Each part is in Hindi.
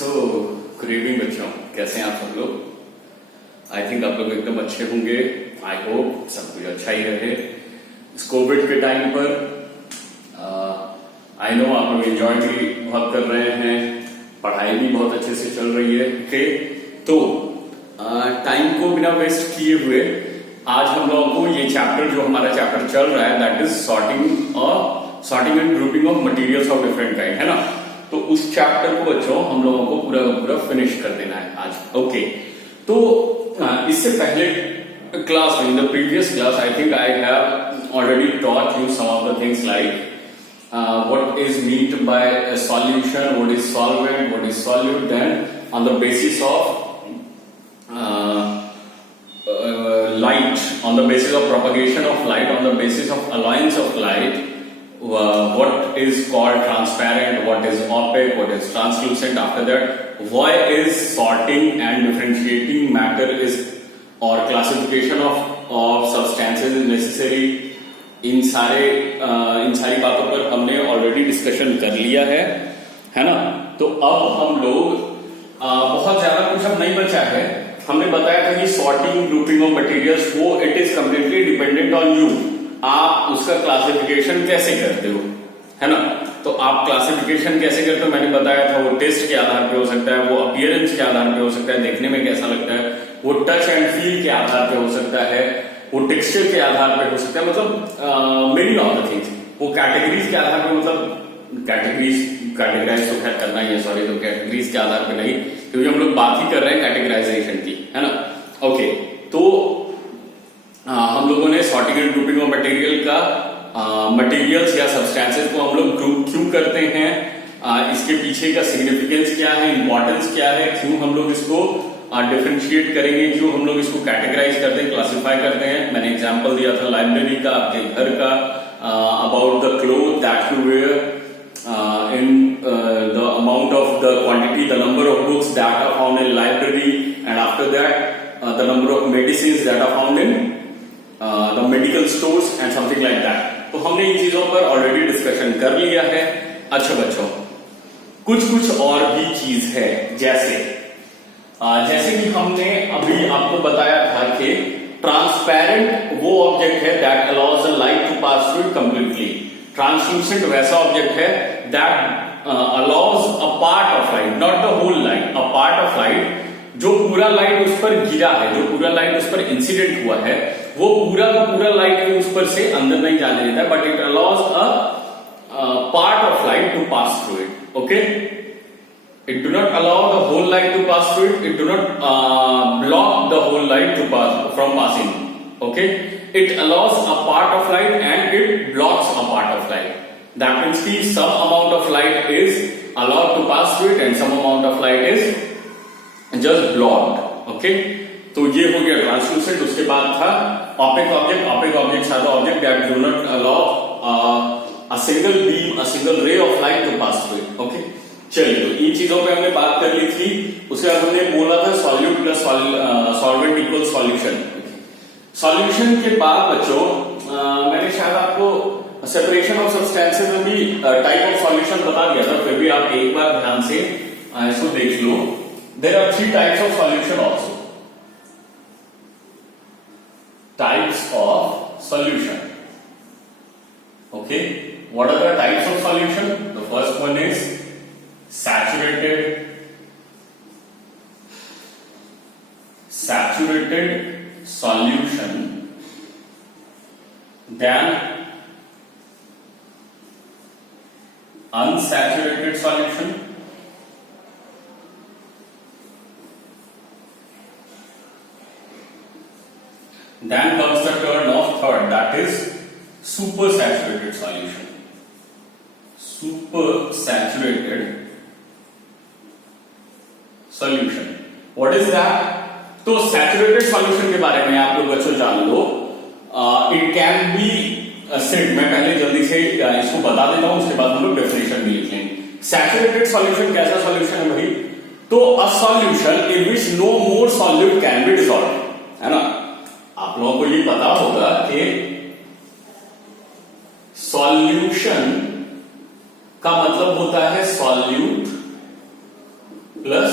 सो गुड इवनिंग बच्चों, कैसे हैं आप सब लोग? आई थिंक आप लोग एकदम अच्छे होंगे। आई होप सब कुछ अच्छा ही रहे इस कोविड के टाइम पर। आई नो आप लोग एंजॉय भी बहुत कर रहे हैं, पढ़ाई भी बहुत अच्छे से चल रही है। ओके, तो टाइम को बिना वेस्ट किए हुए आज हम लोगों को ये चैप्टर, जो हमारा चैप्टर चल रहा है, that is sorting and grouping of materials of different kind, है ना। तो उस चैप्टर को बच्चों हम लोगों को पूरा पूरा फिनिश कर देना है आज। ओके, तो इससे पहले क्लास में, in the previous class, I think I have already taught you some of the things like what is meant by a solution, what is solvent, what is solute, then on the basis of light, on the basis of propagation of light, on the basis of alliance of light, what is called transparent, what is opaque, what is translucent. After that, why is sorting and differentiating matter is or classification of substances is necessary. इन सारी बातों पर हमने ऑलरेडी डिस्कशन कर लिया है ना। तो अब हम लोग बहुत ज्यादा कुछ अब नहीं बचा है। हमने बताया था कि सॉर्टिंग ग्रुपिंग ऑफ मटेरियल्स, वो it is completely dependent on you. आप उसका क्लासिफिकेशन कैसे करते हो, है ना। तो आप क्लासिफिकेशन कैसे करते हो मैंने बताया था। वो टेस्ट के आधार पे हो सकता है, वो अपीयरेंस के आधार पे हो सकता है, देखने में कैसा लगता है, वो टच एंड फील के आधार पे हो सकता है, वो टेक्सचर के आधार पे हो सकता है, मतलब मेनी ऑफ द थिंग्स। वो कैटेगरीज के आधार पे, मतलब कैटेगराइज तो खैर करना ही है, सॉरी, तो कैटेगरीज के आधार पे नहीं, क्योंकि हम लोग बात ही कर रहे हैं कैटेगराइजेशन की, है ना। ओके, तो हम लोगों ने sorting and grouping of material का मटेरियल्स या सब्सटेंसेस को हम लोग ग्रुप क्यों करते हैं, इसके पीछे का सिग्निफिकेंस क्या है, इंपॉर्टेंस क्या है, क्यों हम लोग इसको डिफरेंशिएट करेंगे, क्यों हम लोग इसको कैटेगराइज करते हैं, क्लासिफाई करते हैं। मैंने एग्जांपल दिया था लाइब्रेरी का, आपके घर का, about the cloth that you wear, in the amount of the quantity, the number of books that are found in library, and after that the number of medicine that are found in the medical stores and something like that. तो हमने इन चीजों पर ऑलरेडी डिस्कशन कर लिया है। अच्छा बच्चों, कुछ और भी चीज है, जैसे कि हमने अभी आपको बताया था कि ट्रांसपेरेंट वो ऑब्जेक्ट है that allows the light to pass through it completely. Translucent वैसा ऑब्जेक्ट है that allows a part of light, not the whole light, a part of light, जो पूरा लाइट उस पर गिरा है, जो पूरा लाइट उस पर इंसिडेंट हुआ है, वो पूरा का पूरा लाइट को उस पर से अंदर नहीं जाने देता, but it allows a part of light to pass through it. Okay, it do not allow the whole light to pass through it do not block the whole light to pass from passing. Okay, it allows a part of light and it blocks a part of light. That means कि some amount of light is allowed to pass through it and some amount of light is just blocked. Okay, तो ये हो गया ट्रांसलूसेंट। उसके बाद था opaque object. Opaque objects are the object that do not allow a single beam, a single ray of light to pass through it. Okay, चलिए, तो इन चीजों पे हमने बात कर ली थी। उसके बाद हमने बोला था solute plus solvent equal solution. Solution के बाद बच्चों मैंने शायद आपको सेपरेशन ऑफ सब्सटेंसेस में भी टाइप ऑफ सॉल्यूशन बता दिया था, फिर भी आप एक बार ध्यान से इसको देख लो। There are 3 types of solution also, types of solution. Okay, what are the types of solution? The first one is saturated solution, then unsaturated solution, then comes the turn of third, that is supersaturated solution. Supersaturated solution, what is that? तो सैचुरेटेड सॉल्यूशन के बारे में आप लोग बच्चों जान लो। इट कैन बी सिड, मैं पहले जल्दी से इसको बता देता हूं, उसके बाद हम लोग डेफिनेशन भी लिख लेंगे। सैचुरेटेड सॉल्यूशन कैसा सॉल्यूशन है भाई? तो a solution in which no more solute can be dissolve, है ना। आप लोगों को ये पता होगा कि सॉल्यूशन का मतलब होता है सॉल्यूट प्लस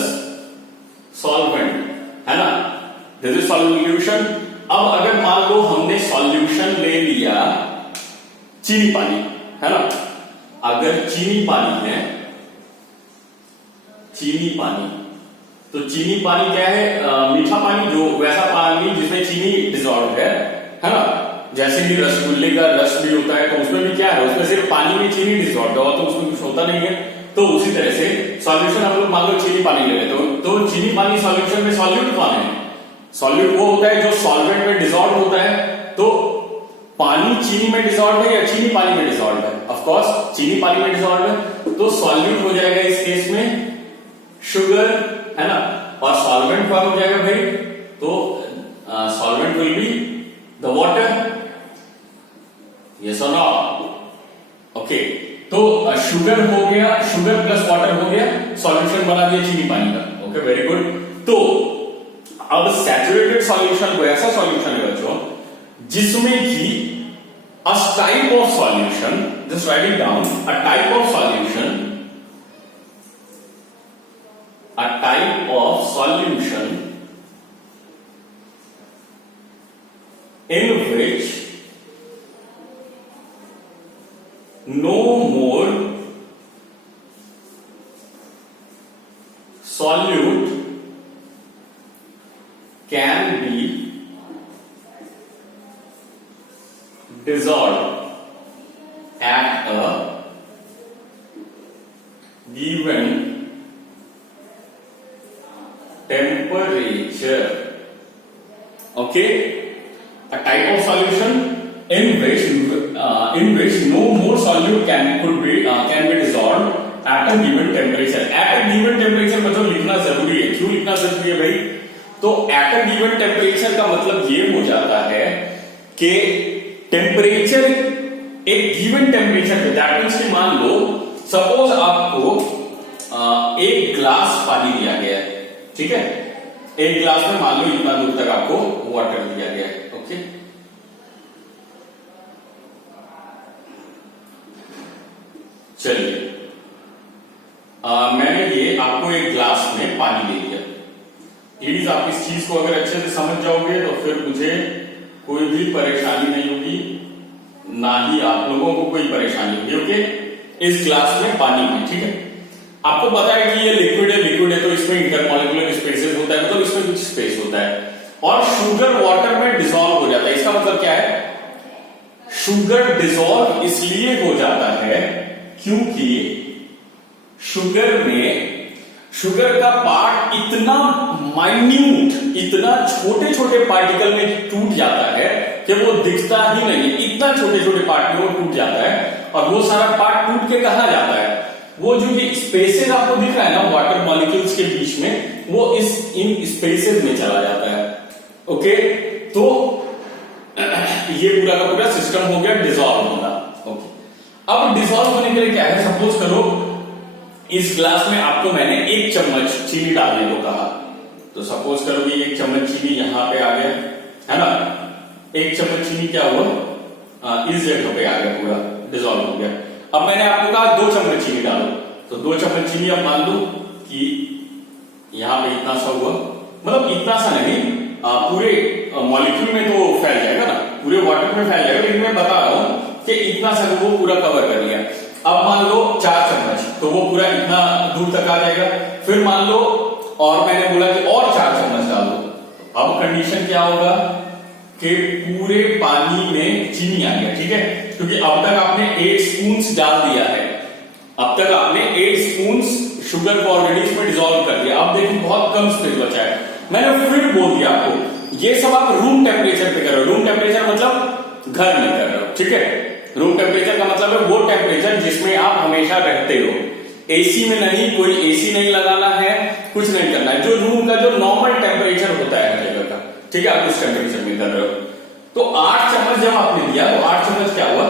सॉल्वेंट, है ना, दिस इज सॉल्यूशन। अब अगर मान लो हमने सॉल्यूशन ले लिया चीनी पानी, है ना, अगर चीनी पानी है, चीनी पानी, तो चीनी पानी क्या है, मीठा पानी, जो वैसा पानी जिसमें चीनी डिजॉल्व है ना, जैसे कि रसगुल्ले का रस भी होता है तो उसमें भी क्या है, उसमें सिर्फ पानी में चीनी डिजॉल्व है, तो उसमें कुछ होता नहीं है। तो उसी तरह से सॉल्यूशन हम लोग मान लो चीनी पानी ले लेते हो, तो चीनी पानी सॉल्यूशन में सॉल्यूट कौन है, सॉल्यूट वो होता है जो सॉल्वेंट में डिजॉल्व होता है। तो पानी चीनी में डिजॉल्व है या चीनी पानी में डिजॉल्व है, ऑफ कोर्स चीनी पानी में डिजॉल्व है, तो सॉल्यूट हो जाएगा इस केस में शुगर, है ना, और सॉल्वेंट कौन हो जाएगा भाई, तो solvent will be the water, yes और नो, ओके। तो शुगर हो गया, शुगर प्लस वाटर हो गया, सॉल्यूशन बना दिया चीनी पानी का, ओके, वेरी गुड। तो अब सैचुरेटेड सॉल्यूशन को ऐसा सॉल्यूशन है बच्चों जिसमें कि अ type of solution, just right it down, a type of solution, a type of solution in which no more solute can be dissolved at a given temperature, okay, a type of solution in which no more solute can be dissolved at a given temperature. At a given temperature मतलब लिखना जरूरी है, क्यों लिखना जरूरी है भाई, तो at a given temperature का मतलब ये हो जाता है कि टेम्परेचर एक गिवन टेम्परेचर पे, दैट मीन्स कि मान लो सपोज आपको एक ग्लास पानी दिया गया है, ठीक है, एक ग्लास में मान लो इतना दूर तक आपको वाटर दिया गया है, ओके। चलिए मैंने ये आपको एक ग्लास में पानी दे दिया, प्लीज आप इस चीज को अगर अच्छे से समझ जाओगे तो फिर मुझे कोई भी परेशानी नहीं होगी, ना ही आप लोगों को कोई परेशानी होगी, ओके। इस ग्लास में पानी है, ठीक है, आपको पता है कि ये लिक्विड है तो इसमें इंटरमॉलिक्यूलर स्पेसेस होता है, मतलब इसमें कुछ स्पेस होता है, और शुगर वाटर में डिसॉल्व हो जाता है। इसका मतलब क्या है, शुगर डिसॉल्व इसलिए हो जाता है क्योंकि शुगर का पार्ट इतना माइन्यूट, इतना छोटे छोटे पार्टिकल में टूट जाता है कि वो दिखता ही नहीं, इतना छोटे छोटे पार्ट में वो टूट जाता है, और वो सारा पार्ट टूट के कहां जाता है, वो जो ये स्पेसेस आपको दिख रहा है ना वाटर मॉलिक्यूल्स के बीच में, वो इन स्पेसेस में चला जाता है, ओके। तो ये पूरा का पूरा सिस्टम हो गया डिसॉल्व होना, ओके। अब डिसॉल्व होने के लिए क्या है, सपोज करो इस ग्लास में आपको मैंने 1 चम्मच चीनी डालने को कहा, तो सपोज करो कि 1 चम्मच चीनी यहां पे आ गया, है ना, 1 चम्मच चीनी क्या हुआ, इस जगह पे आ गया, पूरा डिसॉल्व हो गया। अब मैंने आपको कहा 2 चम्मच चीनी डालो, तो 2 चम्मच चीनी अब मान लो कि यहां पे इतना सा हुआ, मतलब इतना सा नहीं, पूरे मॉलिक्यूल में तो फैल जाएगा ना, पूरे वाटर में फैल जाएगा, लेकिन मैं बता रहा हूं कि इतना सा वो पूरा कवर कर लिया। अब मान लो 4 चम्मच, तो वो पूरा इतना दूर तक आ जाएगा, फिर मान लो और मैंने बोला कि और 4 चम्मच डाल दो, अब कंडीशन क्या होगा कि पूरे पानी में चीनी आ गया, ठीक है, क्योंकि अब तक आपने 8 स्पून डाल दिया है, अब तक आपने 8 स्पून शुगर को ऑलरेडी इसमें डिसॉल्व कर दिया। अब देखिए बहुत कम स्पेस बचा है, मैंने फिर बोल दिया आपको ये सब आप रूम टेम्परेचर पे कर रहे हो, रूम टेम्परेचर मतलब घर में कर रहे हो, ठीक है, रूम टेम्परेचर का मतलब है वो टेम्परेचर जिसमें आप हमेशा रहते हो, एसी में नहीं, कोई एसी नहीं लगाना है, कुछ नहीं करना है, जो रूम का जो नॉर्मल टेम्परेचर होता है हर जगह का, ठीक है, आप उस टेम्परेचर में कर रहे हो। तो 8 चम्मच जब आपने दिया तो 8 चम्मच क्या हुआ,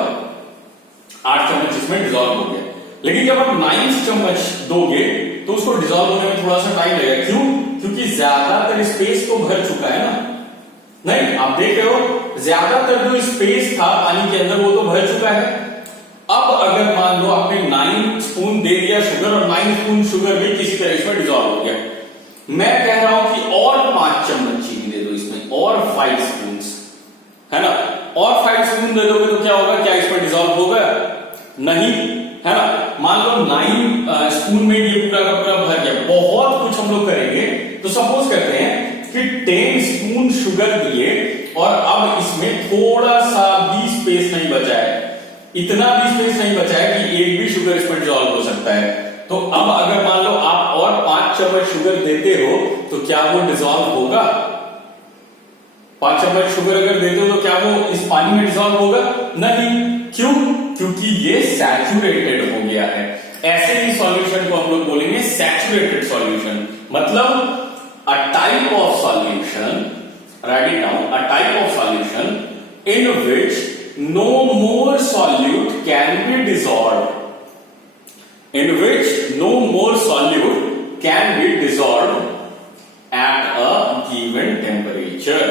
8 चम्मच इसमें डिसॉल्व हो गया, लेकिन जब आप 9 चम्मच दोगे तो उसको डिसॉल्व होने में थोड़ा सा टाइम लगेगा, क्यों, क्योंकि ज्यादातर स्पेस तो भर चुका है ना, नहीं, आप देख रहे हो ज्यादातर जो स्पेस था पानी के अंदर वो तो भर चुका है, अब अगर मान लो आपने 9 स्पून दे दिया शुगर और 9 स्पून शुगर भी किसी तरह इसमें डिजॉल्व हो गया, मैं कह रहा हूं कि और 5 चम्मच चीनी दे दो इसमें, और 5 स्पून, है ना, और 5 स्पून दे दोगे तो क्या होगा, क्या इसमें डिजॉल्व होगा? नहीं, है ना। मान लो 9 स्पून में ये पूरा का पूरा भर गया, बहुत कुछ हम लोग करेंगे। तो सपोज करते हैं कि 10 स्पून शुगर दिए और अब इसमें थोड़ा सा भी स्पेस नहीं बचा है, इतना भी स्पेस नहीं बचा है कि एक भी शुगर इसमें डिजॉल्व हो सकता है। तो अब अगर मान लो आप और 5 चम्मच शुगर देते हो तो क्या वो डिजॉल्व होगा? 5 चम्मच शुगर अगर देते हो तो क्या वो इस पानी में डिजॉल्व होगा? नहीं। क्यों? क्योंकि ये सैचुरेटेड हो गया है। ऐसे ही सॉल्यूशन को हम लोग बोलेंगे सैचुरेटेड सॉल्यूशन। मतलब a type of solution, write it down, a type of solution in which no more solute can be dissolve, in which no more solute can be dissolved at a given temperature,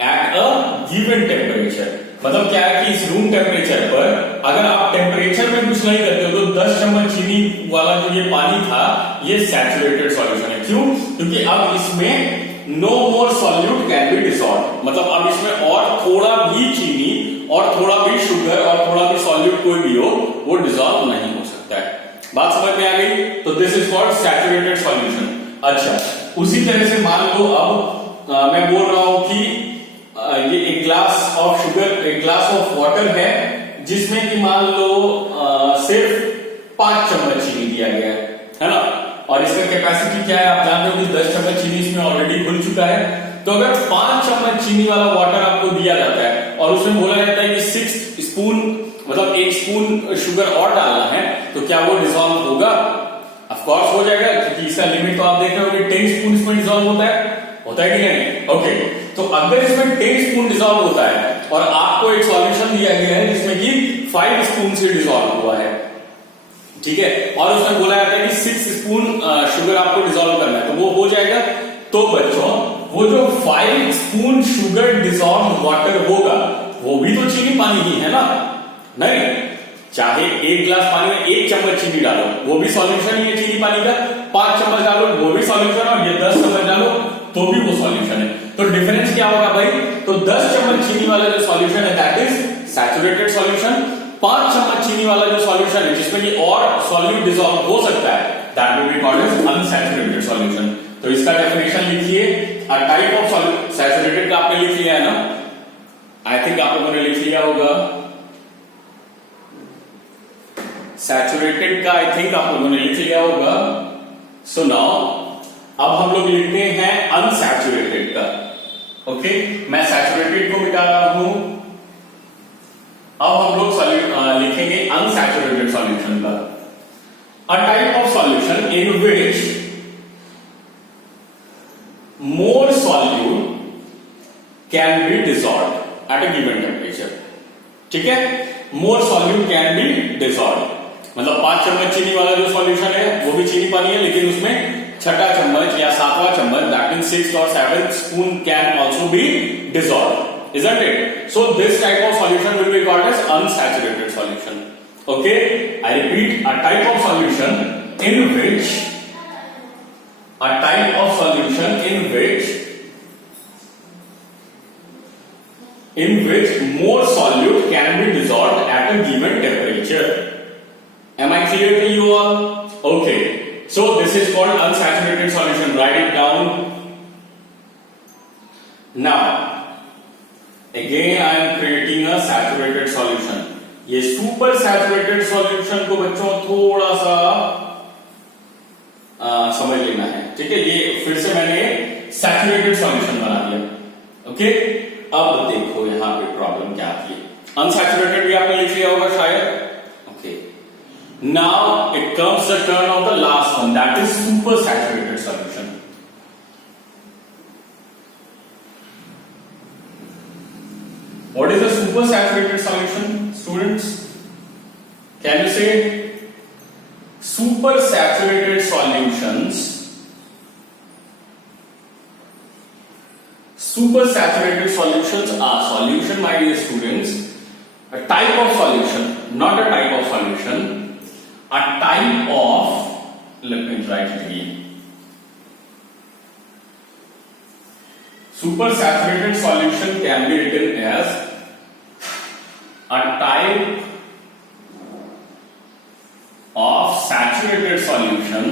at a given temperature। मतलब क्या है कि इस रूम टेम्परेचर पर अगर आप टेम्परेचर में कुछ नहीं करते हो तो 10 चम्मच चीनी वाला जो ये पानी था ये सैचुरेटेड सॉल्यूशन है। क्यों? क्योंकि अब इसमें no more solute can be dissolve, मतलब अब इसमें और थोड़ा भी चीनी और थोड़ा भी शुगर और थोड़ा भी सॉल्यूट कोई भी हो वो डिसॉल्व नहीं हो सकता है। बात समझ में आ गई? तो this is called saturated solution. अच्छा, उसी तरह से मान लो अब मैं बोल रहा हूं कि ये एक ग्लास ऑफ शुगर, एक ग्लास ऑफ वाटर है जिसमें कि मान लो सिर्फ 5 चम्मच चीनी दिया गया है ना, और इसका कैपेसिटी क्या है आप जानते हो कि 10 चम्मच चीनी इसमें ऑलरेडी घुल चुका है। तो अगर 5 चम्मच चीनी वाला वाटर आपको दिया जाता है और उसमें बोला जाता है कि 6 स्पून, मतलब 1 स्पून शुगर और डालना है, तो क्या वो डिसॉल्व होगा? ऑफ कोर्स हो जाएगा, क्योंकि इसका लिमिट तो आप देख रहे हो कि 10 स्पून इसमें डिसॉल्व होता है कि नहीं? ओके, तो अगर इसमें 10 स्पून डिसॉल्व होता है और आपको एक सॉल्यूशन दिया गया है जिसमें कि 5 स्पून से डिसॉल्व हुआ है, ठीक है, और उसमें बोला जाता है कि 6 स्पून शुगर आपको डिसॉल्व करना है, तो वो हो जाएगा। तो बच्चों वो जो 5 स्पून शुगर डिसॉल्व वाटर होगा वो भी तो चीनी पानी ही है ना? नहीं, चाहे 1 गिलास पानी में 1 चम्मच चीनी डालो वो भी सॉल्यूशन ही है चीनी पानी का, 5 चम्मच डालो वो भी सॉल्यूशन, और ये 10 चम्मच डालो तो भी वो सॉल्यूशन है। तो डिफरेंस क्या होगा भाई? तो 10 चम्मच चीनी वाला जो सॉल्यूशन है दैट इज सैचुरेटेड सॉल्यूशन, 5 चम्मच चीनी वाला जो सॉल्यूशन है जिसमें ये और सॉल्यूट डिसॉल्व हो सकता है that will be called as unsaturated solution. तो इसका डेफिनेशन लिखिए, a type of solute, saturated का आपने लिख लिया है ना, आई थिंक आप लोगों ने लिख लिया होगा, सैचुरेटेड का आई थिंक आप लोगों ने लिख लिया होगा। सो नाउ अब हम लोग लिखते हैं अनसैचुरेटेड का। ओके, मैं सैचुरेटेड को मिटा रहा हूं, अब हम लोग लिखेंगे अनसैचुरेटेड सॉल्यूशन का। अ type of solution in which more solute can be dissolve at a given temperature. ठीक है, मोर सॉल्यूट कैन बी डिसॉल्व, मतलब 5 चम्मच चीनी वाला जो सॉल्यूशन है वो भी चीनी पानी है, लेकिन उसमें छठा चम्मच या 7वां चम्मच, that means 6th or 7th spoon can also be dissolved, isn't it? So this type of solution will be called as unsaturated solution. Okay, I repeat, a type of solution in which more solute can be dissolved at a given temperature. Am I clear to you all? Okay, so this is called unsaturated solution. Write it down. Now again I am creating a saturated solution. ये सुपर सैचुरेटेड सॉल्यूशन को बच्चों थोड़ा सा समझ लेना है, ठीक है। ये फिर से मैंने सैचुरेटेड सॉल्यूशन बना दिया। ओके, अब देखो यहां पे प्रॉब्लम क्या आती है। अनसैचुरेटेड भी आपने लिख लिया होगा शायद। Okay, now it comes the turn off the last one, that is super saturated solution. What is a super saturated solution, students? Can you say? Super saturated solutions. Super saturated solutions are solution, my dear students, a type of solution not a type of solution, a type of, let me write it again. Supersaturated solution can be written as a type of saturated solution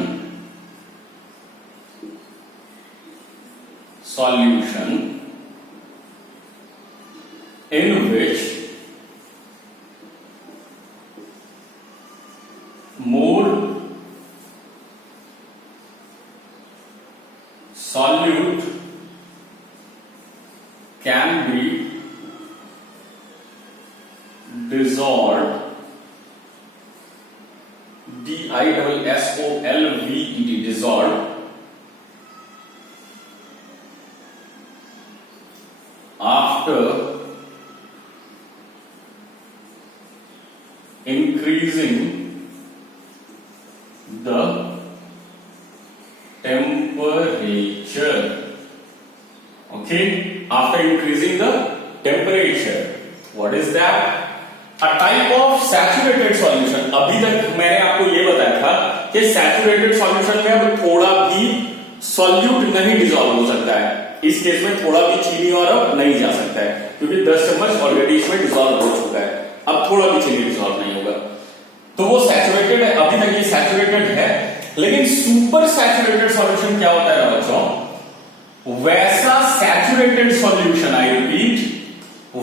in which more solute can be dissolved, dissolved, dissolved after increasing the temperature. Okay, after increasing the temperature. What is that? A type of saturated solution. अभी तक मैंने आपको ये बताया था कि सैचुरेटेड सॉल्यूशन में अब थोड़ा भी सॉल्यूट नहीं डिसॉल्व हो सकता है। इस केस में थोड़ा भी चीनी और अब नहीं जा सकता है, क्योंकि 10 चम्मच ऑलरेडी इसमें डिसॉल्व हो चुका है। अब थोड़ा भी चीनी डिसॉल्व नहीं होगा, तो वो सैचुरेटेड है। अभी तक ये सैचुरेटेड है, लेकिन सुपर सैचुरेटेड सॉल्यूशन क्या होता है बच्चों? वैसा सैचुरेटेड सॉल्यूशन, आई रिपीट,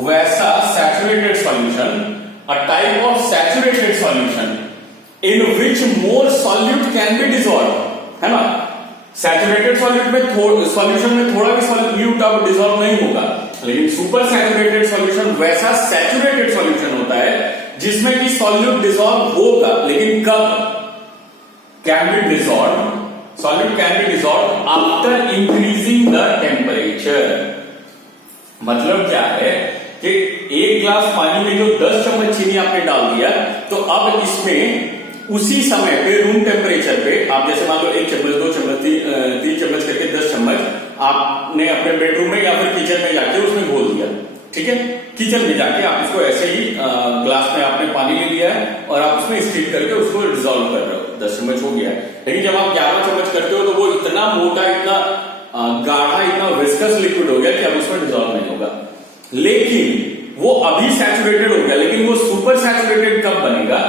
वैसा saturated solution, a type of saturated solution in which more solute can be dissolve, है ना। सैचुरेटेड सॉल्यूट में सॉल्यूशन में थोड़ा भी सॉल्यूट अब डिसॉल्व नहीं होगा, लेकिन सुपर सैचुरेटेड सॉल्यूशन वैसा सैचुरेटेड सॉल्यूशन होता है जिसमें कि सॉल्यूट डिसॉल्व होगा, लेकिन कब? Can be dissolve, solute can be dissolve after increasing the temperature. मतलब क्या है कि एक ग्लास पानी में जो 10 चम्मच चीनी आपने डाल दिया, तो अब इसमें उसी समय पे रूम टेम्परेचर पे आप जैसे मान लो 1 चम्मच 2 चम्मच 3 चम्मच करके 10 चम्मच आपने अपने बेडरूम में या फिर किचन में जाके उसमें घोल दिया, ठीक है। किचन में जाके आप उसको ऐसे ही ग्लास में आपने पानी ले लिया है और आप उसमें स्टीम करके उसको डिसॉल्व कर रहे हो, 10 चम्मच हो गया है। लेकिन जब आप 11 चम्मच करते हो तो वो इतना मोटा, इतना गाढ़ा, इतना विस्कस लिक्विड हो गया कि अब उसमें डिसॉल्व नहीं होगा। लेकिन वो अभी सैचुरेटेड हो गया, लेकिन वो सुपर सैचुरेटेड कब बनेगा?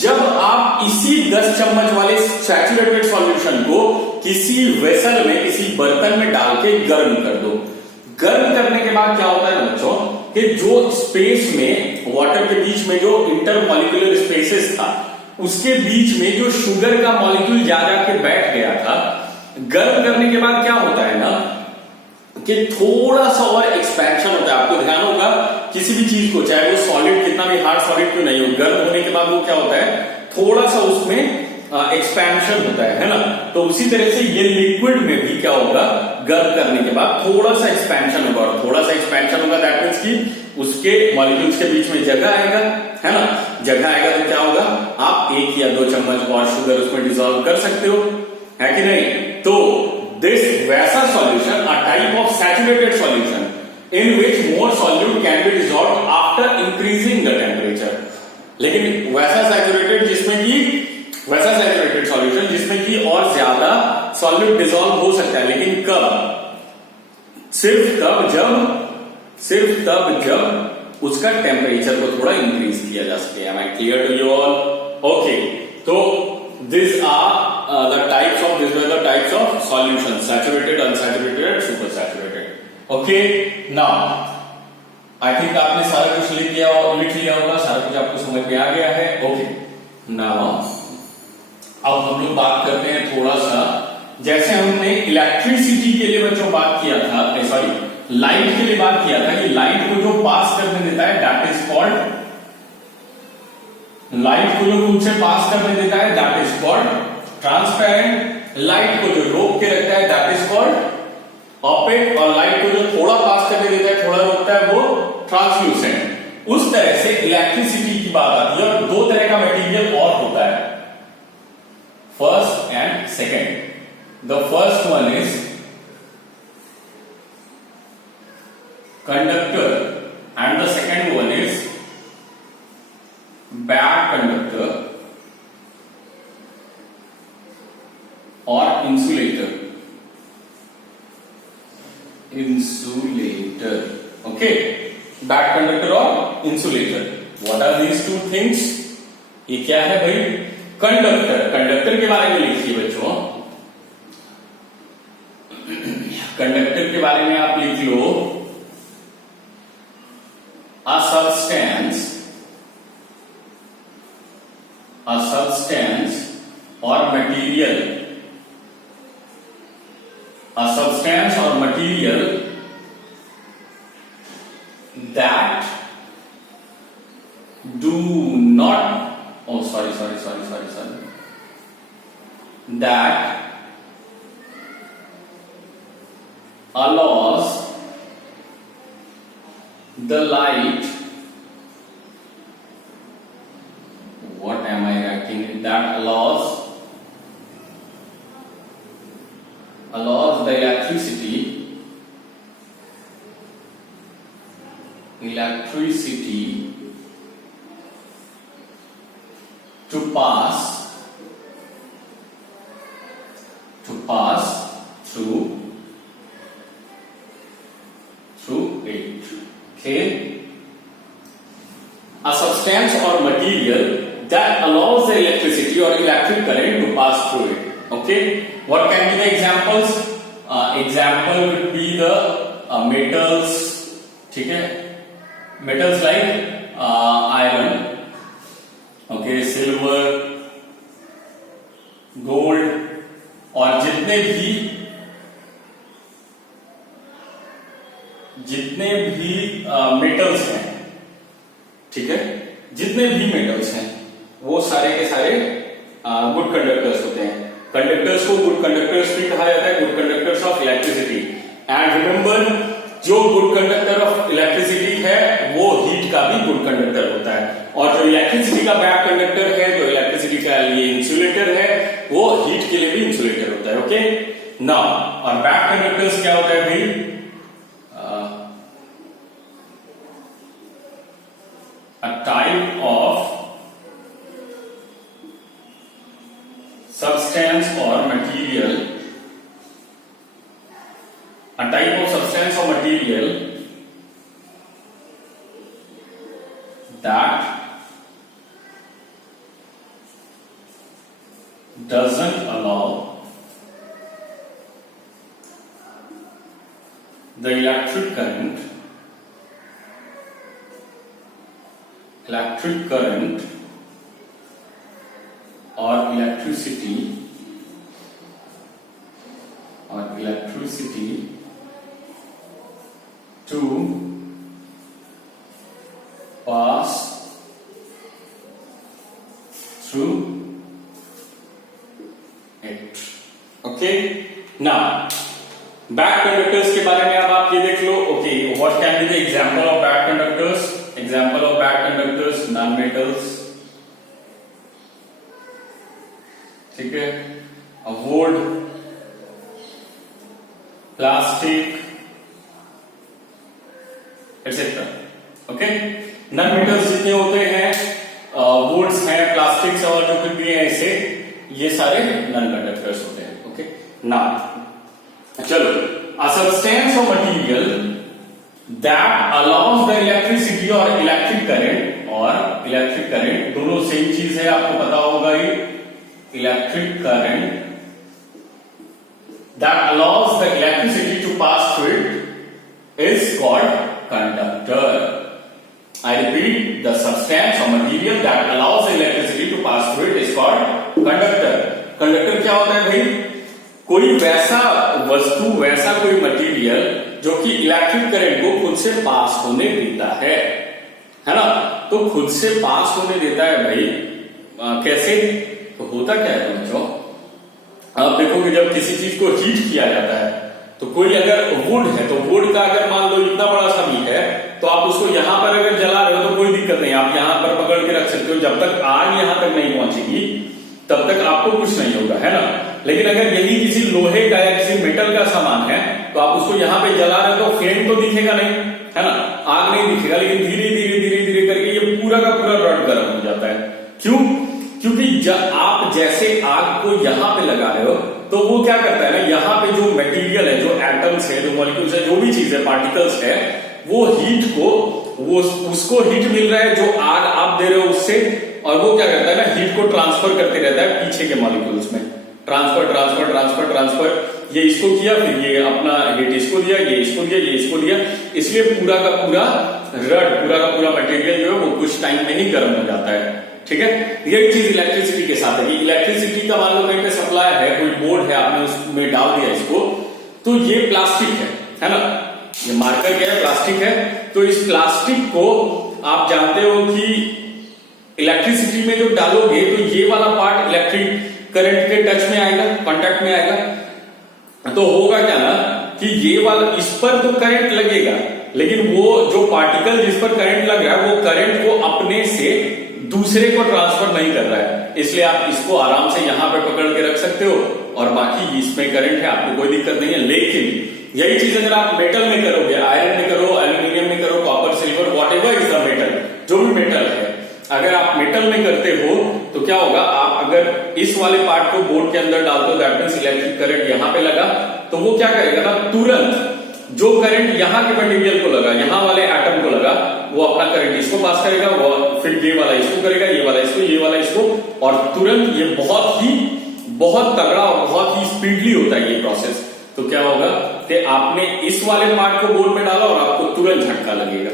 जब आप इसी 10 चम्मच वाले सैचुरेटेड सॉल्यूशन को किसी वेसल में, किसी बर्तन में डाल के गर्म कर दो। गर्म करने के बाद क्या होता है बच्चों कि जो स्पेस में, वाटर के बीच में जो इंटरमॉलिक्यूलर स्पेसेस था, उसके बीच में जो शुगर का मॉलिक्यूल जा के बैठ गया था, गर्म करने के बाद क्या होता है ना कि थोड़ा सा और एक्सपेंशन होता है। आपको ध्यान होगा किसी भी चीज को, चाहे वो सॉलिड कितना भी हार्ड सॉलिड क्यों नहीं हो, गर्म होने के बाद वो क्या होता है, थोड़ा सा उसमें एक्सपेंशन होता है ना। तो उसी तरह से ये लिक्विड में भी क्या होगा, गर्म करने के बाद थोड़ा सा एक्सपेंशन होगा, और थोड़ा सा एक्सपेंशन होगा दैट मींस कि उसके मॉलिक्यूल्स के बीच में जगह आएगा, है ना। जगह आएगा तो क्या होगा, आप 1 या 2 चम्मच और शुगर उसमें डिसॉल्व कर सकते हो, है कि नहीं। तो दिस वैसा solution, a type of saturated solution in which more solute can be dissolve after increasing the temperature. लेकिन वैसा सैचुरेटेड सॉल्यूशन जिसमें कि और ज्यादा सॉल्यूट डिसॉल्व हो सकता है, लेकिन कब? सिर्फ तब जब उसका टेम्परेचर को थोड़ा इंक्रीज किया जा सके। Am I clear to you all? Okay, तो these are the types of solutions: saturated, unsaturated, and supersaturated. Okay, now I think आपने सारा कुछ लिख लिया होगा, सारा कुछ आपको समझ में आ गया है। ओके, नाउ अब हम लोग बात करते हैं थोड़ा सा, जैसे हमने इलेक्ट्रिसिटी के लिए बच्चों बात किया था, सॉरी लाइट के लिए बात किया था कि लाइट को जो पास करने देता है दैट इज कॉल्ड, लाइट को जो दूर से पास करने देता है that is called transparent, light को जो रोक के रखता है दैट इज कॉल्ड ऑपेक, और लाइट को जो थोड़ा पास करने देता है, थोड़ा रोकता है, वो ट्रांसल्यूसेंट। उस तरह से इलेक्ट्रिसिटी की बात आती है, और 2 तरह का मटेरियल और होता है, first and second. The first one is conductor and the second one is barrier और इंसुलेटर, ओके, बैड कंडक्टर और insulator. What are these two things? ये क्या है भाई? कंडक्टर। कंडक्टर के बारे में लिखिए बच्चों, कंडक्टर के बारे में आप लिख लो, a substance or material, a substance or material that do not, oh sorry, that allows the light, what am I writing? That allows the electricity to pass through it. Okay, a substance or material that allows the electricity or electric current to pass through it. Okay, what can be the examples? Example would be the metals. ठीक है, metals like iron, okay, silver, gold, और जितने भी मेटल्स हैं, ठीक है, जितने भी मेटल्स हैं वो सारे के सारे गुड कंडक्टर्स होते हैं। कंडक्टर्स को गुड कंडक्टर्स भी कहा जाता है, good conductors of electricity. And remember, जो गुड कंडक्टर ऑफ इलेक्ट्रिसिटी है वो हीट का भी गुड कंडक्टर होता है, और जो इलेक्ट्रिसिटी का बैड कंडक्टर है, जो इलेक्ट्रिसिटी का लिए इंसुलेटर है, वो हीट के लिए भी इंसुलेटर होता है। ओके नाउ, और बैड कंडक्टर्स क्या होता है भाई? A type of substance or material, a type of substance or material that doesn't allow the electric current or electricity to pass through it. Okay, now bad conductors के बारे में अब आप ये देख लो। Okay, what can be the example of bad conductors? Example of bad conductors, non-metals, ठीक है, wood, plastic, etc. Okay, non-metals जितने होते हैं, woods हैं, plastics और जो कुछ भी है ऐसे, ये सारे non-conductors होते हैं। ओके, now चलो, a substance or material that allows the electricity or electric current दोनों सेम चीज है, आपको पता होगा ही। Electric current that allows the electricity to pass through it is called conductor. I repeat, the substance or material that allows the electricity to pass through it is called conductor. Conductor क्या होता है भाई? कोई वैसा वस्तु, वैसा कोई मटेरियल जो कि इलेक्ट्रिक करंट को खुद से पास होने देता है ना? तो खुद से पास होने देता है भाई, कैसे? तो होता क्या है बच्चों, आप देखोगे जब किसी चीज को हीट किया जाता है, तो कोई अगर वुड है, तो वुड का अगर मान लो इतना बड़ा सा भी है, तो आप उसको यहां पर अगर जला रहे हो तो कोई दिक्कत नहीं, आप यहां पर पकड़ के रख सकते हो। जब तक आग यहां तक नहीं पहुंचेगी तब तक आपको कुछ नहीं होगा, है ना? लेकिन अगर यही किसी लोहे का या किसी मेटल का सामान है, तो आप उसको यहां पे जला रहे हो तो फ्लेम तो दिखेगा नहीं, है ना? आग नहीं दिखेगा, लेकिन धीरे धीरे करके ये पूरा का पूरा रॉड गर्म हो जाता है। क्यों? क्योंकि आप जैसे आग को यहां पे लगा रहे हो तो वो क्या करता है ना, यहाँ पे जो मटेरियल है, जो एटम्स है, जो मॉलिक्यूल्स है, जो भी चीज है, पार्टिकल्स है, वो हीट को, वो उसको हीट मिल रहा है जो आग आप दे रहे हो उससे, और वो क्या करता है ना, हीट को ट्रांसफर करते रहता है पीछे के मॉलिक्यूल्स में, ट्रांसफर ट्रांसफर ट्रांसफर ट्रांसफर, ये इसको किया, फिर ये अपना हीट इसको दिया, ये इसको दिया, ये इसको दिया, इसलिए पूरा का पूरा रड, पूरा का पूरा मटेरियल जो है वो कुछ टाइम में ही गर्म हो जाता है। ठीक है, यही चीज इलेक्ट्रिसिटी के साथ है कि इलेक्ट्रिसिटी का मान लो कहीं पे सप्लाई है, कोई बोर्ड है, आपने उसमें डाल दिया इसको, तो ये प्लास्टिक है ना, ये मार्कर क्या है, प्लास्टिक है, तो इस प्लास्टिक को आप जानते हो कि इलेक्ट्रिसिटी में जो डालोगे तो ये वाला पार्ट इलेक्ट्रिक करंट के टच में आएगा, कांटेक्ट में आएगा, तो होगा क्या ना कि ये वाला, इस पर तो करंट लगेगा, लेकिन वो जो पार्टिकल जिस पर करंट लग रहा है वो करंट को अपने से दूसरे को ट्रांसफर नहीं कर रहा है, इसलिए आप इसको आराम से यहां पे पकड़ के रख सकते हो और बाकी इसमें करंट है, आपको कोई दिक्कत नहीं है। लेकिन यही चीज अगर आप मेटल में करोगे, आयरन में करो, एल्यूमिनियम में करो, copper, silver, whatever is the metal, जो भी मेटल है, अगर आप मेटल में करते हो तो क्या होगा, आप अगर इस वाले पार्ट को बोर्ड के अंदर डालते हो, दैट मींस इलेक्ट्रिक करंट यहां पे लगा, तो वो क्या करेगा ना, तुरंत जो करंट यहां के मटेरियल को लगा, यहां वाले एटम को लगा, वो अपना करंट इसको पास करेगा, वो फिर ये वाला इसको करेगा, ये वाला इसको, ये वाला इसको, और तुरंत ये बहुत तगड़ा और बहुत ही स्पीडली होता है ये प्रोसेस। तो क्या होगा कि आपने इस वाले पार्ट को बोर्ड में डाला और आपको तुरंत झटका लगेगा।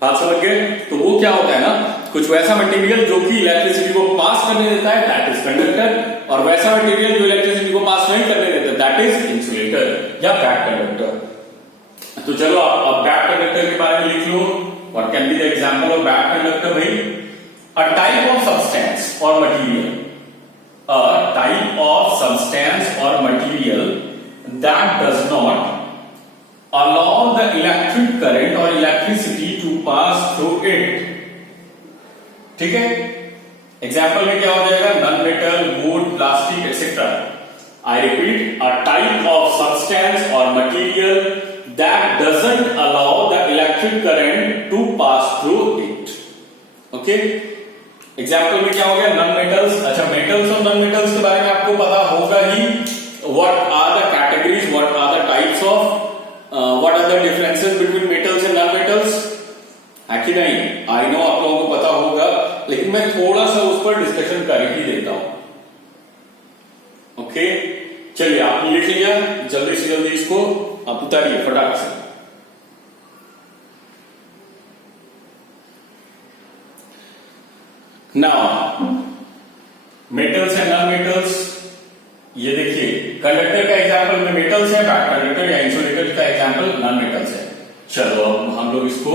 बात समझ गए? तो वो क्या होता है ना, कुछ वैसा मटेरियल जो कि इलेक्ट्रिसिटी को पास करने देता है, दैट इज कंडक्टर, और वैसा मटेरियल जो इलेक्ट्रिसिटी को पास नहीं करने देता, दैट इज इंसुलेटर या बैक कंडक्टर। तो चलो अब बैक कंडक्टर के बारे में लिख लो। What can be the example of bad conductor भाई? अ टाइप ऑफ सब्सटेंस और material, a type of substance और material that does not allow the electric current or electricity to pass through it। ठीक है, एग्जाम्पल में क्या हो जाएगा, non metal, wood, plastic etcetera. I repeat, a type of substance और material that doesn't allow the electric current to pass through it. Okay, example में क्या हो गया, नॉन मेटल्स। अच्छा, मेटल्स और नॉन मेटल्स के बारे में आपको पता होगा ही, what are the categories, what are the types of, what are the differences between metals and non-metals? है कि नहीं? I know आप लोगों को पता होगा, लेकिन मैं थोड़ा सा उस पर डिस्कशन कर ही देता हूं। ओके, चलिए आपने लिख लिया, जल्दी से जल्दी इसको आप उतारिए फटाक से। Now metals and non metals, ये देखिए कंडक्टर का एग्जांपल में मेटल्स है, बैक कंडक्टर या इंसुलेटर का एग्जांपल नॉन मेटल्स है। चलो अब हम लोग इसको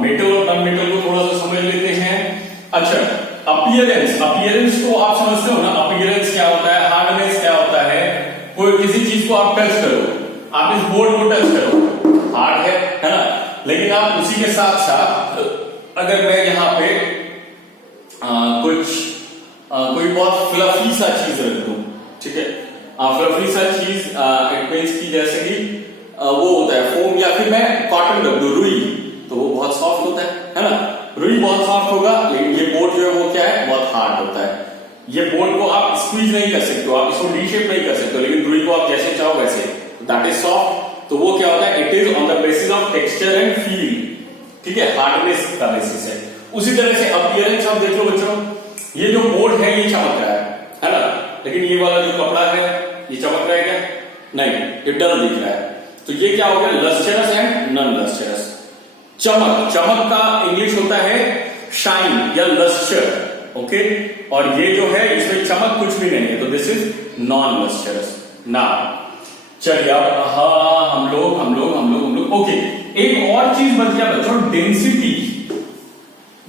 मेटल और नॉन मेटल को थोड़ा सा समझ लेते हैं। अच्छा, अपीयरेंस, अपीयरेंस तो आप समझते हो ना, अपीयरेंस क्या होता है, हार्डनेस क्या होता है। कोई किसी चीज को आप टच करो, आप इस बोर्ड को टच करो, हार्ड है ना, लेकिन आप उसी के साथ साथ अगर मैं यहाँ पे कोई बहुत फ्लफी सा चीज रख दूं, ठीक है, फ्लफी सा चीज इट मींस की जैसे कि वो होता है फोम, या फिर मैं कॉटन रख दूं, रुई, तो वो बहुत सॉफ्ट होता है ना, रुई बहुत सॉफ्ट होगा, लेकिन ये बोर्ड जो है वो क्या है, बहुत हार्ड होता है। ये बोर्ड को आप स्क्वीज नहीं कर सकते हो, आप इसको डी शेप नहीं कर सकते हो, लेकिन रुई को आप जैसे चाहो वैसे, दैट इज सॉफ्ट। तो वो क्या होता है, it is on the basis of texture and feel, ठीक है, हार्डनेस का बेसिस है। उसी तरह से अपीयरेंस आप देख लो बच्चों, ये जो बोर्ड है ये चमक रहा है ना, लेकिन ये वाला जो कपड़ा है ये चमक रहा है क्या? नहीं, ये डल दिख रहा है। तो ये क्या हो गया, लस्टरस एंड नॉन लस्टरस। चमक, चमक का इंग्लिश होता है शाइन या लस्टर, ओके, और ये जो है इसमें चमक कुछ भी नहीं है, तो दिस इज नॉन लस्टरस। ना चलिए अब हाँ हम लोग ओके, एक और चीज बच गया बच्चों, density.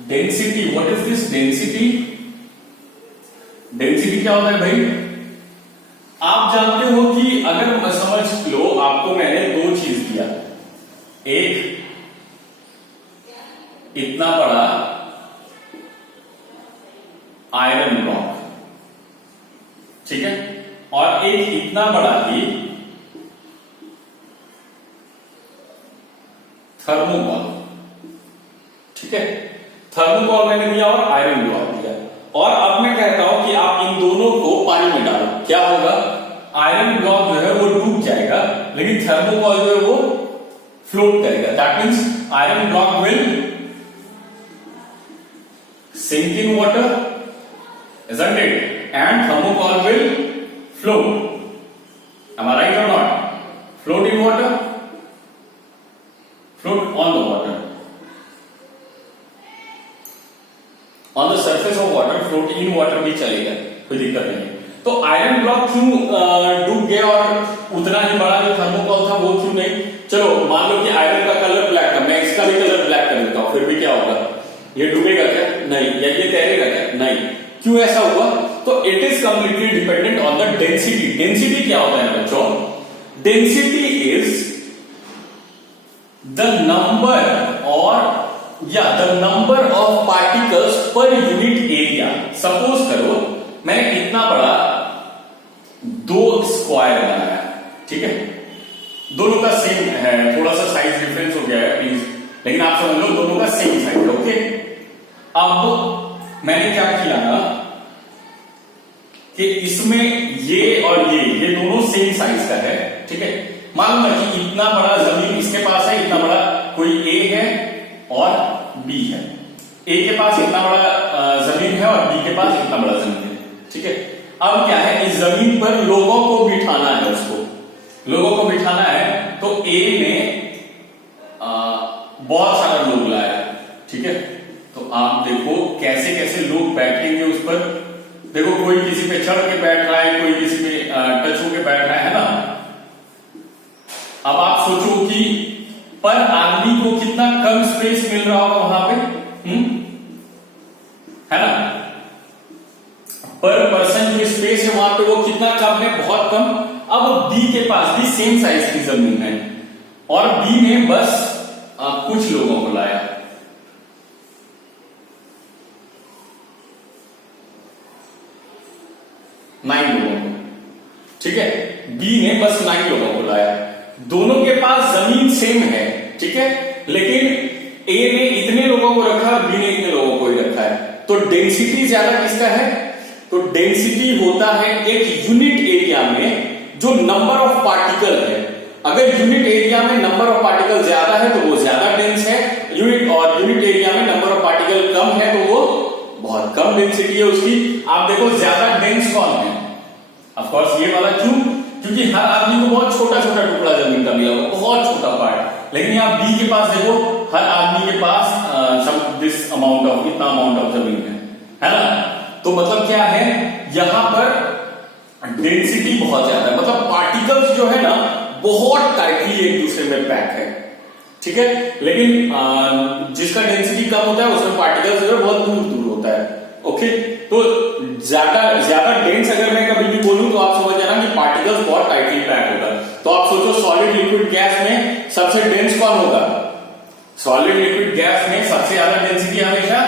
Density, what is this density? Density क्या होता है भाई? आप जानते हो कि अगर समझ लो आपको मैंने दो चीज दिया, एक इतना बड़ा आयरन ब्लॉक, ठीक है, और एक इतना बड़ा ही थर्मोकॉल, ठीक है, थर्मोकॉल मैंने दिया और आयरन ब्लॉक दिया। और अब मैं कहता हूं कि आप इन दोनों को पानी में डालो, क्या होगा? आयरन ब्लॉक जो है वो डूब जाएगा, लेकिन थर्मोकॉल जो है वो फ्लोट करेगा। That means iron block will sink in water, isn't it? And thermocol will float. Am I right or not? Float in water, float on the water. On the surface of water, float in water भी चलेगा, कोई दिक्कत नहीं। तो आयरन ब्लॉक क्यों डूब गया और उतना ही बड़ा जो थर्मोकॉल था वो क्यों नहीं? चलो मान लो कि आयरन का कलर ब्लैक था, मैं इसका भी कलर ब्लैक कर देता हूं, फिर भी क्या होगा? ये डूबेगा क्या? नहीं। या ये तैरेगा क्या? नहीं। क्यों ऐसा हुआ? तो it is completely dependent on the density. Density क्या होता है बच्चों? Density is the number the number of particles per unit area. Suppose करो मैंने इतना बड़ा 2 स्क्वायर बनाया, ठीक है, दोनों का सेम है, थोड़ा सा साइज डिफरेंस हो गया है प्लीज, लेकिन आप समझ लो दोनों का सेम साइज है। ओके, अब मैंने क्या किया ना कि इसमें ये और ये दोनों सेम साइज का है, ठीक है। मालूम है कि इतना बड़ा जमीन इसके पास है, इतना बड़ा कोई ए है और बी है। ए के पास इतना बड़ा जमीन है और बी के पास इतना बड़ा जमीन है, ठीक है। अब क्या है, इस जमीन पर लोगों को बिठाना है, उसको लोगों को बिठाना है, तो ए ने बहुत सारा लोग लाया, ठीक है। तो आप देखो कैसे कैसे लोग बैठेंगे उस पर। देखो कोई किसी पे चढ़ के बैठ रहा है, कोई किसी पे टच होके बैठ रहा है ना। अब आप सोचो कि पर आदमी को कितना कम स्पेस मिल रहा होगा वहां पे, है ना। पर पर्सन जो स्पेस है वहां पे वो कितना कम है, बहुत कम। अब बी के पास भी सेम साइज की जमीन है और बी ने बस कुछ लोगों को लाया, 9 लोगों को, ठीक है। बी ने बस 9 लोगों को लाया, दोनों के पास जमीन सेम है, ठीक है, लेकिन ए ने इतने लोगों को रखा और बी ने इतने लोगों को ही रखा है। तो डेंसिटी ज्यादा किसका है? तो डेंसिटी होता है एक यूनिट एरिया में जो नंबर ऑफ पार्टिकल है। अगर यूनिट एरिया में नंबर ऑफ पार्टिकल ज्यादा है तो वो ज्यादा डेंस है, यूनिट एरिया में नंबर ऑफ पार्टिकल कम है तो वो बहुत कम डेंसिटी है उसकी। आप देखो ज्यादा डेंस कौन है? ऑफ कोर्स ये वाला। क्यों? क्योंकि हर आदमी को बहुत छोटा छोटा टुकड़ा जमीन का मिला हुआ, बहुत छोटा पार्ट। लेकिन यहाँ बी के पास देखो, हर आदमी के पास दिस अमाउंट ऑफ, इतना अमाउंट ऑफ जमीन है ना। तो मतलब क्या है, यहां पर डेंसिटी बहुत ज्यादा है, मतलब पार्टिकल्स जो है ना बहुत टाइटली एक दूसरे में पैक है, ठीक है। लेकिन जिसका डेंसिटी कम होता है उसमें पार्टिकल्स जो है बहुत दूर दूर होता है। ओके, तो ज्यादा डेंस अगर मैं कभी भी बोलूं तो आप समझ जाना कि पार्टिकल्स बहुत टाइटली पैक होगा। तो आप सोचो सॉलिड लिक्विड गैस में सबसे डेंस कौन होगा? सॉलिड लिक्विड गैस में सबसे ज्यादा डेंसिटी हमेशा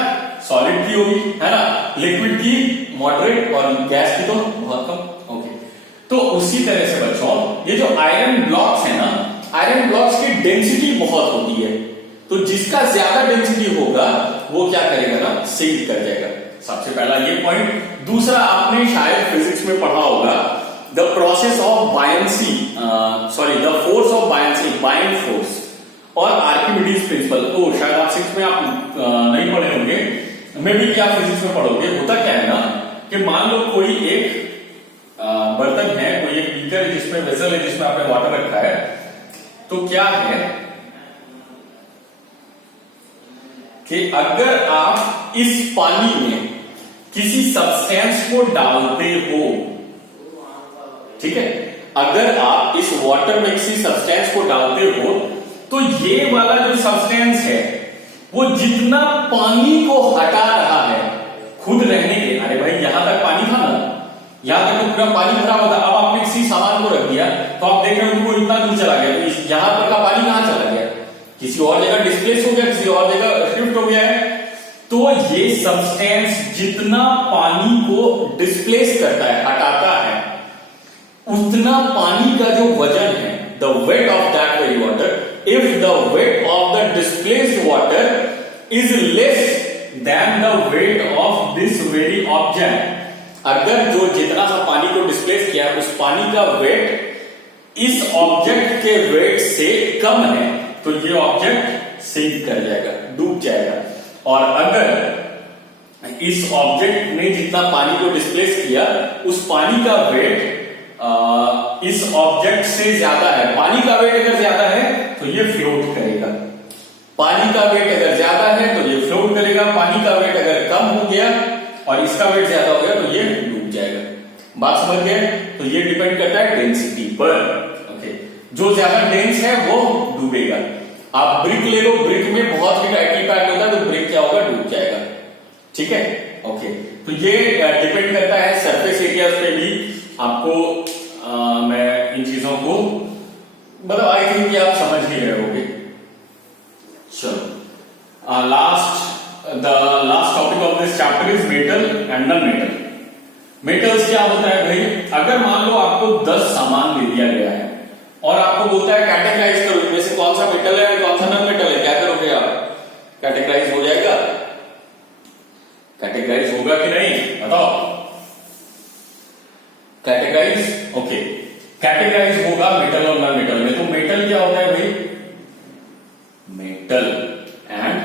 सॉलिड की होगी, है ना। लिक्विड की मॉडरेट और गैस की तो बहुत कम। ओके, तो उसी तरह से बच्चों ये जो आयरन ब्लॉक्स है ना, आयरन ब्लॉक्स की डेंसिटी बहुत होती है, तो जिसका ज्यादा डेंसिटी होगा वो क्या करेगा ना, सिंक कर जाएगा। सबसे पहला ये पॉइंट। दूसरा, आपने शायद फिजिक्स में पढ़ा होगा the process of buoyancy, the force of buoyancy, buoyant force और आर्किमिडीज प्रिंसिपल। ओ शायद आप 6 में आप नहीं पढ़े होंगे, मे बी क्या फिजिक्स में पढ़ोगे। होता क्या है ना कि मान लो कोई एक बर्तन है, कोई एक बीकर है जिसमें वेसल है, जिसमें आपने वाटर रखा है। तो क्या है कि अगर आप इस पानी में किसी सब्सटेंस को डालते हो, ठीक है, अगर आप इस वाटर में किसी सब्सटेंस को डालते हो तो ये वाला जो सब्सटेंस है वो जितना पानी को हटा रहा है खुद रहने के, अरे भाई यहां तक पानी था ना, यहां तक तो पूरा पानी भरा हुआ था। अब आपने किसी सामान को रख दिया तो आप देख रहे हो वो इतना दूर चला गया, तो यहां पर का पानी कहां चला गया? किसी और जगह डिस्प्लेस हो गया, किसी और जगह शिफ्ट हो गया है। तो ये सब्सटेंस जितना पानी को डिस्प्लेस करता है, हटाता है, उतना पानी का जो वजन है, the weight of that very water, if the weight of the displaced water is less than the weight of this very object. अगर जो जितना सा पानी को डिस्प्लेस किया उस पानी का वेट इस ऑब्जेक्ट के वेट से कम है तो ये ऑब्जेक्ट सिंक कर जाएगा, डूब जाएगा। और अगर इस ऑब्जेक्ट ने जितना पानी को डिस्प्लेस किया उस पानी का वेट इस ऑब्जेक्ट से ज्यादा है, पानी का वेट अगर ज्यादा है तो ये फ्लोट करेगा, पानी का वेट अगर ज्यादा है तो ये फ्लोट करेगा, पानी का वेट अगर कम हो गया और इसका वेट ज्यादा हो गया तो ये डूब जाएगा। बात समझ गए? तो ये डिपेंड करता है डेंसिटी पर। ओके, जो ज्यादा डेंस है वो डूबेगा। आप ब्रिक ले लो, ब्रिक में बहुत ही टाइटली पैक्ड होता है तो ब्रिक क्या होगा, डूब जाएगा। ठीक है, ओके। तो ये डिपेंड करता है सरफेस एरिया पे भी। आपको मैं इन चीजों को मतलब आई थिंक कि आप समझ ही रहे होगे। चलो, the last topic of this chapter is metal and non metal. Metals क्या होता है भाई? अगर मान लो आपको 10 सामान दे दिया गया है और आपको बोलता है कैटेगराइज करो, इनमें से कौन सा मेटल है और कौन सा नॉन मेटल है, क्या करोगे आप? कैटेगराइज हो जाएगा? कैटेगराइज होगा कि नहीं बताओ? कैटेगराइज, ओके, कैटेगराइज होगा मेटल और नॉन मेटल में। तो मेटल क्या होता है भाई? Metal and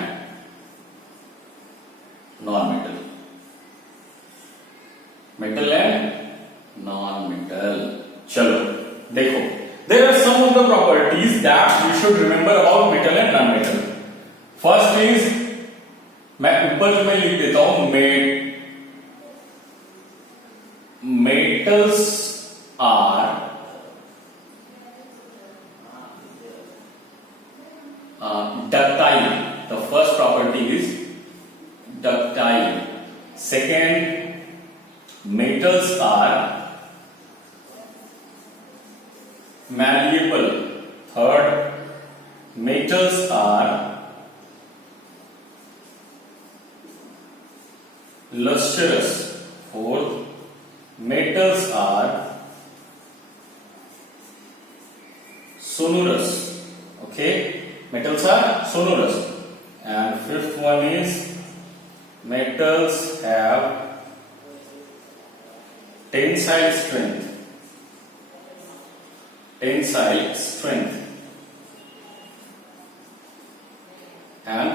non metal, metal and non metal. चलो देखो, there are some of the properties that you should remember about metal and non metal. First is, मैं ऊपर में लिख देता हूं, metals are ductile. The first property is ductile. Second, metals are malleable. Third, metals are lustrous. Fourth, metals are sonorous. Okay, metals are sonorous. And fifth one is metals have tensile strength. Tensile strength. And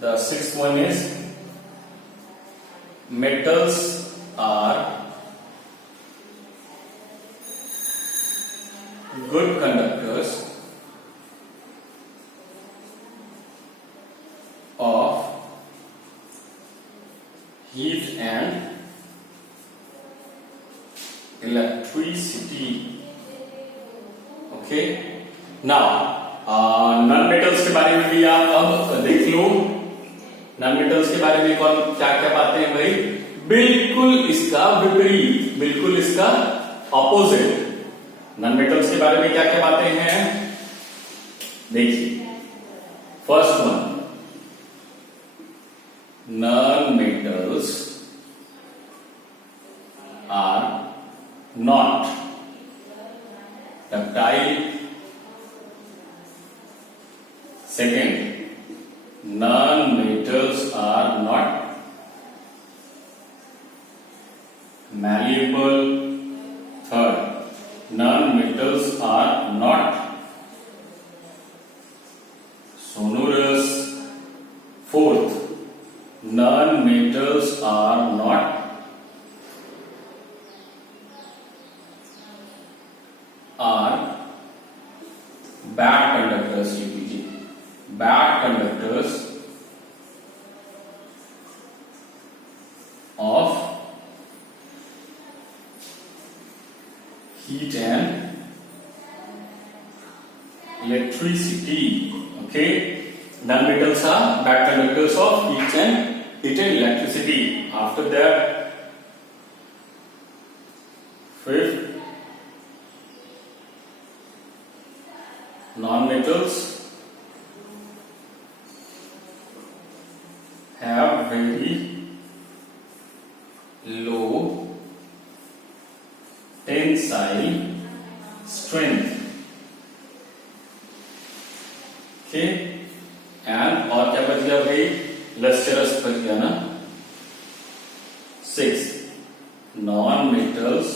the sixth one is metals are good conductors of heat and electricity. Okay, now non metals के बारे में भी आप अब देख लो। नॉन मेटल्स के बारे में कौन क्या क्या बातें हैं भाई? बिल्कुल इसका विपरीत, बिल्कुल इसका ऑपोजिट। नॉन मेटल्स के बारे में क्या क्या बातें हैं देखिए। First one, non metals are not ductile. Second, non metals are not malleable. Third, non-metals are not sonorous. Fourth, non-metals are not bad conductors. UPG, bad conductors of heat and electricity. Okay, non-metals are bad conductors of heat and electricity. After that, fifth, non-metals have very low tensile strength. Okay, and और क्या बच गया भाई? लस्टरस पर किया ना। 6 non metals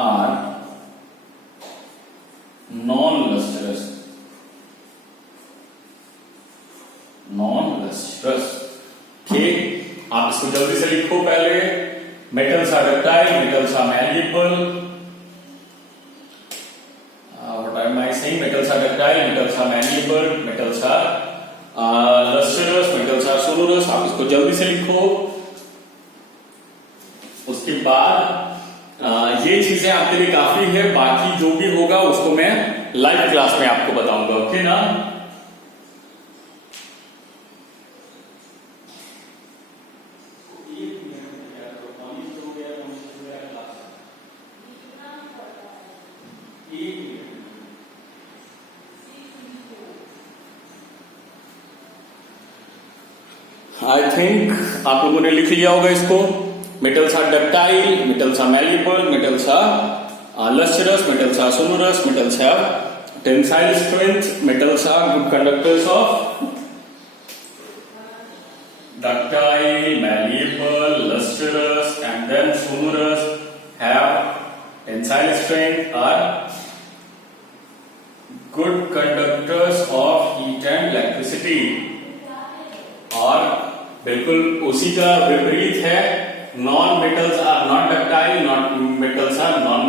are non lustrous. ठीक, आप इसको जल्दी से लिखो। पहले metals are ductile, metals are malleable, what am I saying, metals are ductile, metals are malleable, metals are lustrous, metals are sonorous. आप इसको जल्दी से लिखो। उसके बाद ये चीजें आपके लिए काफी है, बाकी जो भी होगा उसको मैं लाइव क्लास में आपको बताऊंगा। ओके ना। आई थिंक आप लोगों ने लिख लिया होगा इसको। Metals are ductile, metals are malleable, metals are lustrous, metals are sonorous, metals have tensile strength, metals are good conductors of ductile, malleable, lustrous and then sonorous, have tensile strength, are good conductors of heat and electricity। और बिल्कुल उसी का विपरीत है, non metals are not ductile, not metals are not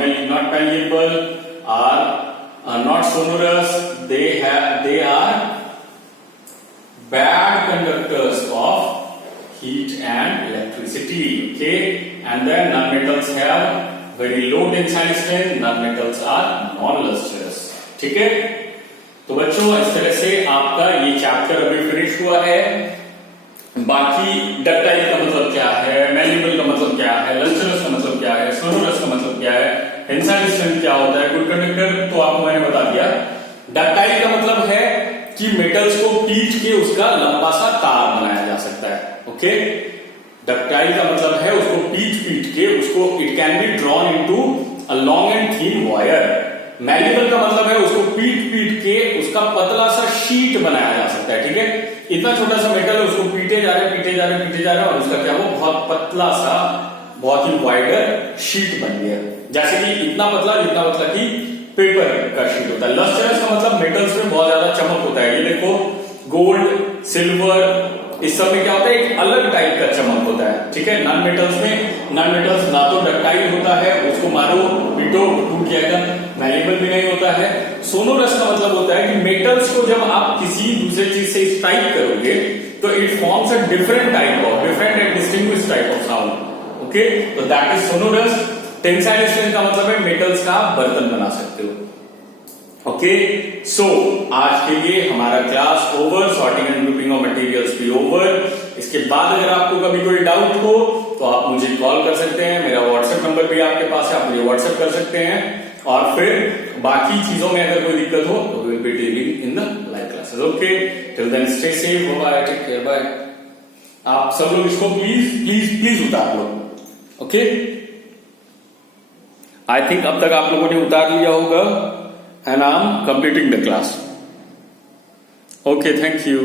malleable, are not sonorous, they are bad conductors of heat and electricity। Okay, and then non-metals have very low tensile strength, non-metals are non-lustrous। ठीक है, तो बच्चों इस तरह से आपका ये चैप्टर अभी फिनिश हुआ है। बाकी डक्टाइल का मतलब क्या है, मैलिएबल का मतलब क्या है, लस्टरस का मतलब क्या है, सोनोरस का मतलब क्या है, टेंसाइल स्ट्रेंथ क्या होता है, गुड कंडक्टर तो आपको मैंने बता दिया। डक्टाइल का मतलब है कि मेटल्स को पीट के उसका लंबा सा तार बनाया जा सकता है। ओके, डक्टाइल का मतलब है उसको पीट के उसको it can be drawn into a long and thin wire. Malleable का मतलब है उसको पीट के उसका पतला सा शीट बनाया जा सकता है। ठीक है, इतना छोटा सा मेटल है, उसको पीटे जा रहे और उसका क्या वो बहुत पतला सा, बहुत ही वाइडर शीट बन गया। जैसे कि इतना पतला कि पेपर का शीट होता है। लस्टरस का मतलब मेटल्स में बहुत ज्यादा चमक होता है। ये देखो गोल्ड, सिल्वर, इस सब में क्या होता है, एक अलग टाइप का चमक होता है। ठीक है, नॉन मेटल्स ना तो डक्टाइल होता है, उसको मारो पीटो टूट जाएगा, मैलिएबल भी नहीं होता है। सोनोरस का मतलब होता है कि मेटल्स को जब आप किसी दूसरे चीज से स्ट्राइक करोगे तो it forms a different and distinguished type of sound. Okay, तो that is sonorous. Tensile strength का मतलब है मेटल्स का बर्तन बना सकते हो। ओके, सो आज के लिए हमारा class over, sorting and grouping of materials भी ओवर। इसके बाद अगर आपको कभी कोई डाउट हो तो आप मुझे कॉल कर सकते हैं, मेरा व्हाट्सएप नंबर भी आपके पास है, आप मुझे व्हाट्सएप कर सकते हैं। और फिर बाकी चीजों में अगर कोई दिक्कत हो तो will be dealing in the live classes. Okay, till then stay safe, bye, take care, bye. आप सब लोग इसको प्लीज उतार लो। ओके, आई थिंक अब तक आप लोगों ने उतार लिया होगा, and I'm completing the class. Okay, thank you.